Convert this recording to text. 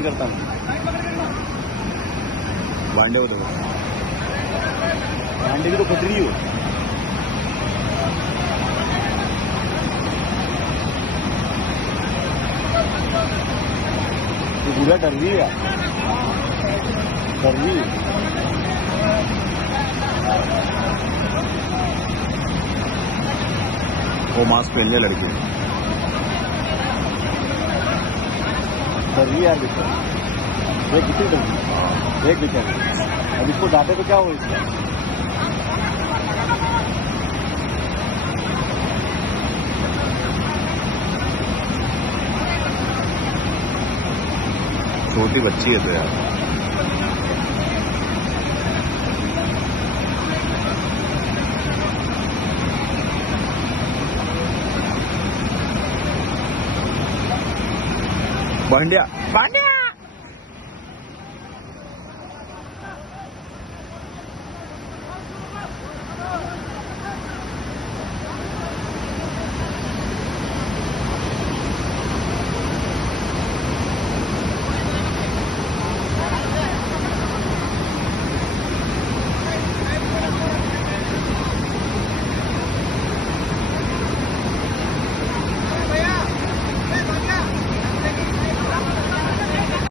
नहीं करता मैं। भांडे होते भांडे की तो खतरी हो। तो पूरा डर रही है, डर रही है। वो मास्क पहन लिया लड़की, डर रही है यार बेचारी। ये कितनी डर रही है, एक बेचारी। अब इसको डांटे तो क्या हो इसका। छोटी बच्ची है तो यार। भांड्या भांड्या